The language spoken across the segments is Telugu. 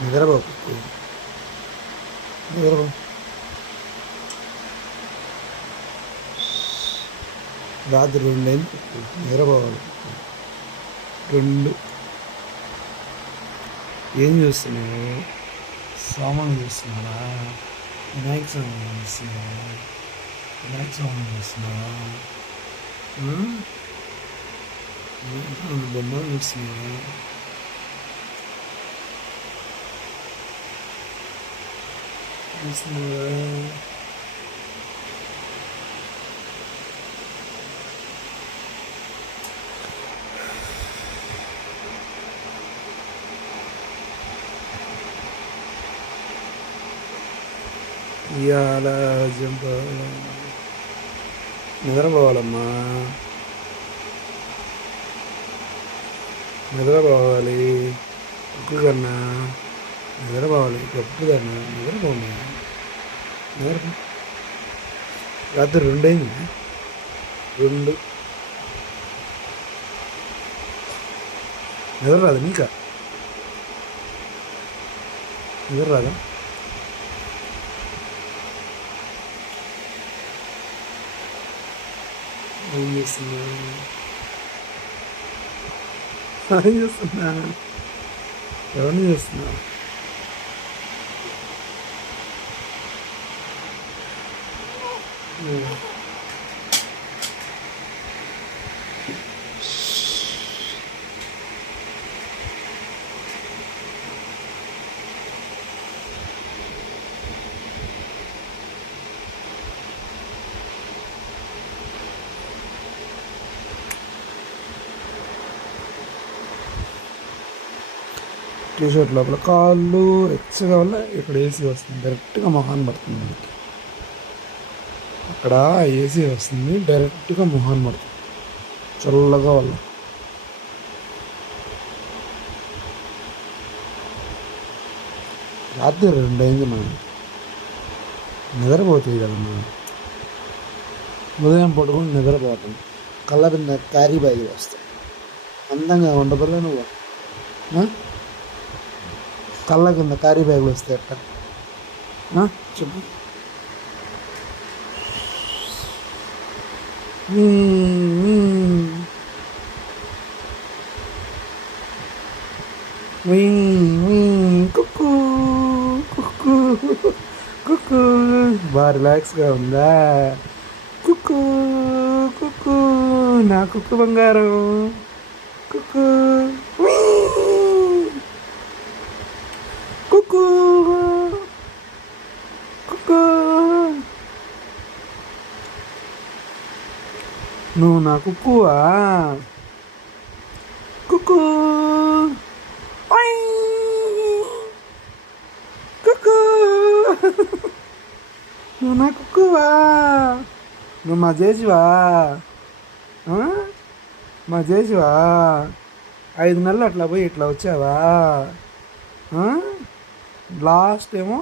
నిద్రపో నిద్రపో. రాత్రి 2 అయింది నిద్రపోవాలి. 2. ఏం చూస్తున్నావు? సామాన్లు చూస్తున్నావా? వినాయక సామాన్లు చూస్తున్నావా? వినాయక సామాన్లు చూస్తున్నావా? బొమ్మలు చూస్తున్నావా? చూస్తున్నావా? ఇవాళ నిద్రపోవాలమ్మా, నిద్రపోవాలి. ఉక్కు కన్నా నిద్రపోవాలి. గప్పు కన్నా నిద్రపోమా. నిద్రపో. రాత్రి 2 అయింది. 2 నిద్ర రాదు ఇంకా? నిద్ర రాదా? ఏం చేస్తున్నా? ఏం చేస్తున్నా? ఎవరిని చేస్తున్నా? టీషర్ట్ లోపల కాళ్ళు ఎచ్చగా వల్ల ఇక్కడ ఏసీ వస్తుంది, డైరెక్ట్గా మొహాన్ పడుతుంది మనకి. అక్కడ ఏసీ వస్తుంది, డైరెక్ట్గా మొహాన్ పడుతుంది చల్లగా వల్ల. రాత్రి 2 అయింది. మనం నిద్రపోతుంది కదా మనం. ఉదయం పడుకుని నిద్రపోవటం, కళ్ళ కింద క్యారీ బ్యాగ్ వస్తాయి. అందంగా ఉండబోలే నువ్వు. కళ్ళ కింద క్యారీ బ్యాగులు వస్తాయి అట్ట. చెప్పు. కుక్కు కుక్కు కుక్కు బాగా రిలాక్స్గా ఉందా? కుక్కు కుక్కు నా కుక్కు బంగారం. కుక్కు కుక్కు కుక్కు. నువ్వు నా కుక్కువా? కుక్కు కుక్కు. నువ్వు నా కుక్కువా? నువ్వు మా జేజువా? మా జేజువా? 5 నెలలు అట్లా పోయి ఇట్లా వచ్చావా? లాస్ట్ ఏమో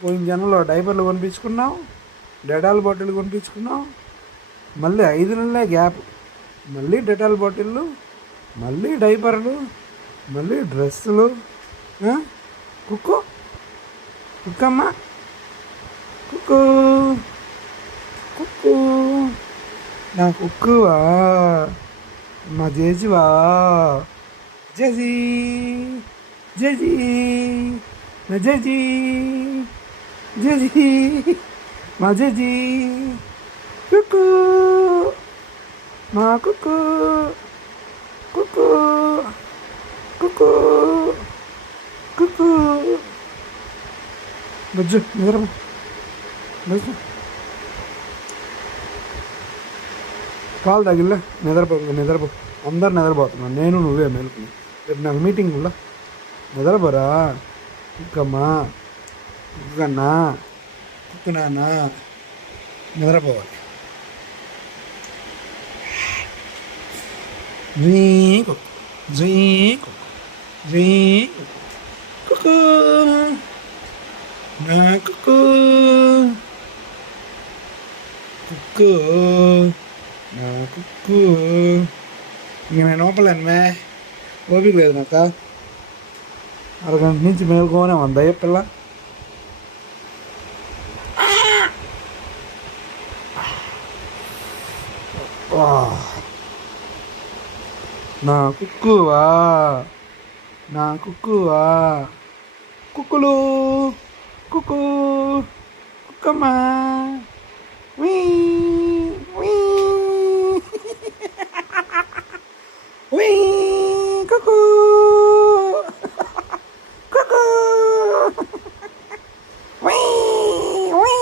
పోయిన జనంలో డైపర్లు కొనిపించుకున్నావు, డెటాల్ బాటిల్ కొనిపించుకున్నావు. మళ్ళీ 5 నెలలే గ్యాప్, మళ్ళీ డెటాల్ బాటిళ్ళు, మళ్ళీ డైపర్లు, మళ్ళీ డ్రెస్సులు. కుక్కు కుక్కమ్మ కుక్కు కుక్కు. నా కుక్కువా? మా జేజువా? జేజీ జేజీ నా జేజీ జేజీ మా జేజీ. కుక్కు మా కుక్కు కుక్కు కుక్కు కుక్కు. బజ్జు నిద్రపో, బజ్జు. పాలు తగిల్లా? నిద్రపో. అందరు నిద్రపోతున్నాను, నేను నువ్వే మేలుకుని. రేపు నాకు మీటింగ్ ఉందా? నిద్రపోరా. కుక్కమ్మా కుక్కన్నా కుక్కునాన్నా నిద్రపోవాలి. కుక్కు నా కుక్కు కుక్కు నా కుక్కు. ఇంక నేను ఓపలేనుమే, ఓపిక లేదు నాక. అరగంట నుంచి మేలుకోనే ఉందా ఏ పిల్ల? నా కుక్కువా, నా కుక్కువా, కుక్కులు కుక్కు కుక్కమ్మా వీ వీ వీ కుక్కు కుక్కు వీ వీ.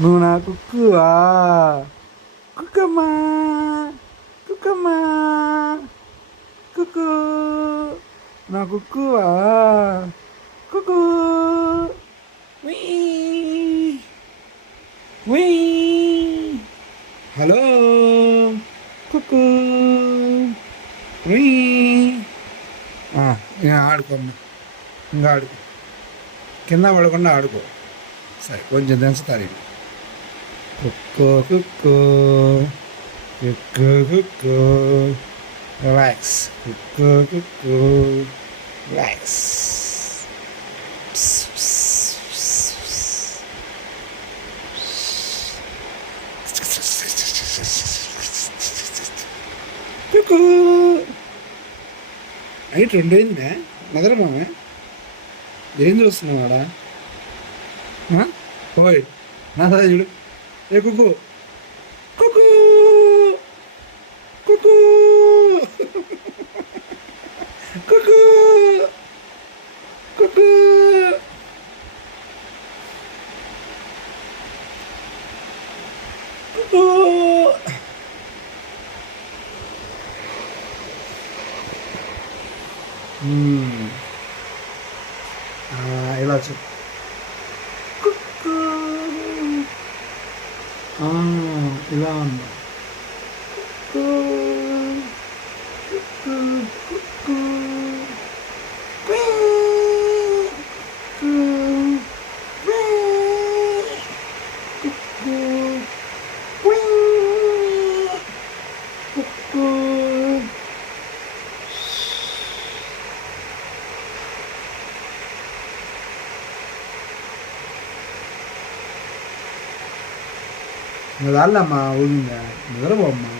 నువ్వు నా కుక్కువా, కుక్కమ్మా కుక్కమ్మా కుక్కు, నా కుక్కువా కుక్కు వీ వీ. హలో కుక్కు వీ. ఇంకా ఆడుకోమ్మా, ఇంకా ఆడుకో, కింద పడకుండా ఆడుకో. సరే కొంచెం దంచుతారు. కుక్కో కుక్కో కుక్కో కుక్కో రిలాక్స్, కుక్కో కుక్కో రిలాక్స్. కుక్కో నైట్ 2 అయిందా? నిద్రపోమే, ఏం చూస్తున్నావు ఆడ? ఓయ్ నా చూడు, ఏ కుక్కు కుక్కు కుక్కు కుక్కు కుక్కు. ఇలా చెప్పు, ఇలా ఉన్నా నువ్వు రాళ్ళమ్మా, ఊగిందా? నిద్రపోమ్మా,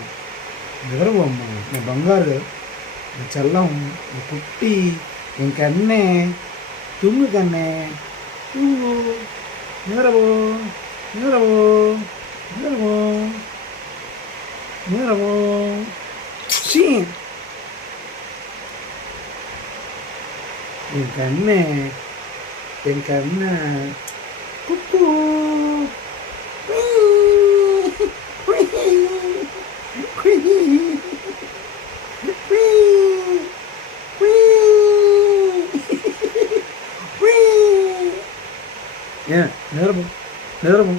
నిద్రపోమ్మా, నా బంగారు, నా చల్లం, నా కుట్టి, ఇంకన్నే తుంగు కన్నే, తుంగు, నిద్రపో నిద్రపో నిద్రపో నిద్రపో. ఇంకన్నే ఇంకన్నా కుక్కు నిద్రపో నిద్రపో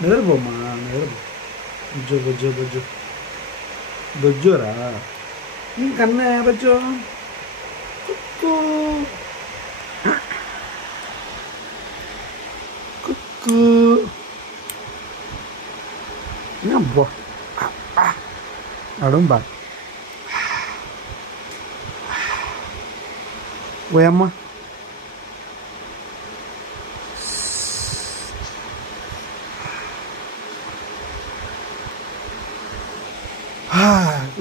నిద్రపోమ్మా, నిద్రపో. బొజ్జో బొజ్జో బొజ్జో బొజ్జోరా, ఇంకన్నా బొజ్జో కుక్కు కుక్కు. అబ్బో అడుంబా ఓయమ్మ.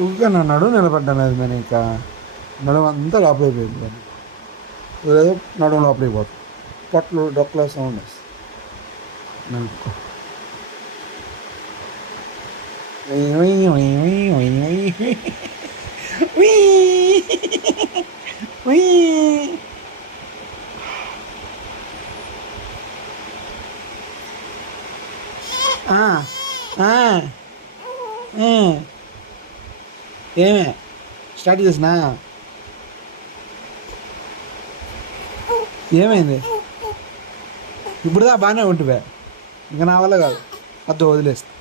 ఇంకా నా నడుము నిలబడ్డాను, అది నేను ఇంకా నడుము అంతా లోపలైపోయింది. దాన్ని ఏదో నడుము లోపలికి పోతుంది, పొట్లు డొక్కలో సౌండ్ వస్తుంది. ఏమే స్టార్ట్ చేసినా? ఏమైంది? ఇప్పుడుదా బాగానే ఉంటువే, ఇంకా నా వల్ల కాదు, అద్దు వదిలేస్తా.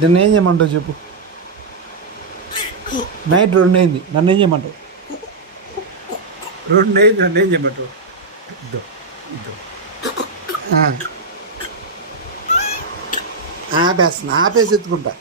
నన్ను ఏం చేయమంటావు చెప్పు? నైట్ 2 అయింది, నన్ను ఏం చేయమంటావు? 2 అయింది, నన్ను ఏం చేయమంటావు? ఇద్దో ఇద్దో ఆపేస్తున్నా, ఆపేసి ఎత్తుకుంటా.